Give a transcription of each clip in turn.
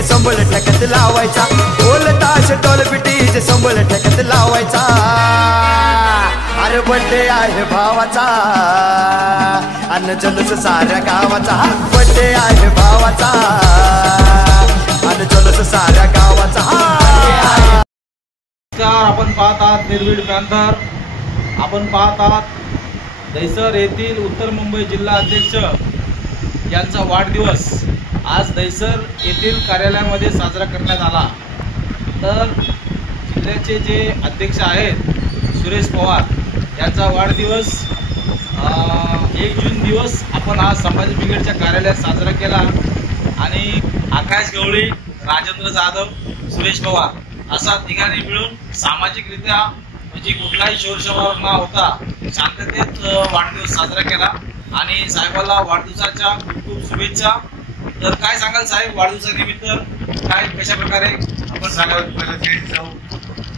जे संबळ ठेकत लावायचा, ढोल ताश ढोल पिटी जे संबळ ठेकत लावायचा। अरे बर्थडे आहे भावाचा अन जल्लोष साऱ्या गावाचा, बर्थडे आहे भावाचा अन जल्लोष साऱ्या गावाचा। आपण पाहत आहात निर्भीड पॅंथर। आपण पाहत आहात दहिसर येथील उत्तर मुंबई जिल्हा अध्यक्ष यांचा वाढदिवस आज दहिसर येथील कार्यालयामध्ये साजरा करण्यात आला। तर जिल्ह्याचे जे अध्यक्ष आहेत सुरेश पवार यांचा वाढदिवस 1 जून दिवस आपण आज संभाजी ब्रिगेडच्या कार्यालयात साजरा केला आणि आकाश गवळी, राजेंद्र जाधव, सुरेश पवार असा तिघांनी मिळून सामाजिकरित्या म्हणजे कुठलाही शोरशरार न होता शांततेत वाढदिवस साजरा केला आणि साहेबाला वाढदिवसाच्या खूप खूप शुभेच्छा। तर काय सांगाल साहेब वाढदिवसानिमित्त काय कशा प्रकारे आपण सांगाल? पहिला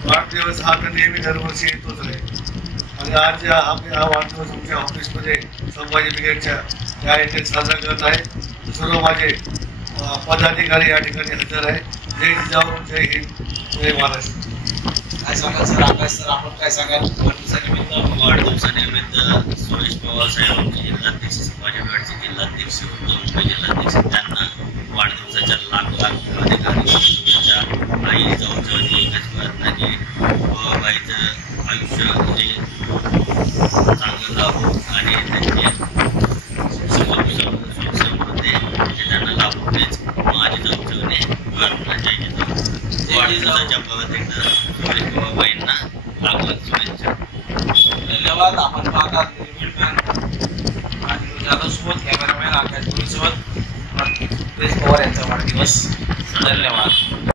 वाढदिवस हा तर नेहमी दरवर्षी येतोच आहे आणि आज हा वाढदिवस तुमच्या ऑफिसमध्ये संभाजी ब्रिगेडच्या या येथे साजरा करत आहे। सर्व माझे पदाधिकारी या ठिकाणी हजर आहे। जय जिजाऊ, जय हिंद, जय महाराष्ट्र। काय सांगाल सर? आकाश सर आपण काय सांगाल वाढदिवसानिमित्त? वाढदिवसानिमित्त सुरेश पवार साहेब आमचे जिल्हाध्यक्ष, संभाजी ब्रिगेडचे जिल्हाध्यक्ष, उत्तर मुंबई जिल्हाध्यक्ष त्यांना वाढदिवसाच्या लाख अधिकारी शुभेच्छा। आई जाऊच्या एकच प्रार्थना की बाबाईचं आयुष्य म्हणजे चांगलं लाभो आणि त्यांचे समृद्धी त्यांना लाभो हेच माझी जाऊच्या प्रार्थना। जय जिजाऊ। वाढदिवसाच्या परत एकदा सुरेश पवारबाईंना लाख लाख शुभेच्छा। धन्यवाद। आपण पाहतात निर्भीड पॅंथर आणि जाधवसोबत कॅमेरामॅन आकाश गवळीसोबत सुरेश पवार यांचा वाढदिवस। धन्यवाद।